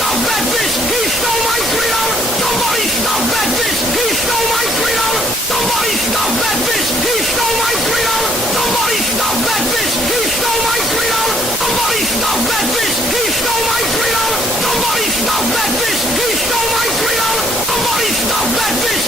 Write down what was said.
stop that fish! He stole my $3! Somebody stop that fish! He stole my $3! Somebody stop that fish! He stole my $3! Somebody stop that fish! He stole my $3! Somebody stop that fish! He stole my $3! Somebody stop that fish! He stole my $3! Somebody stop that fish!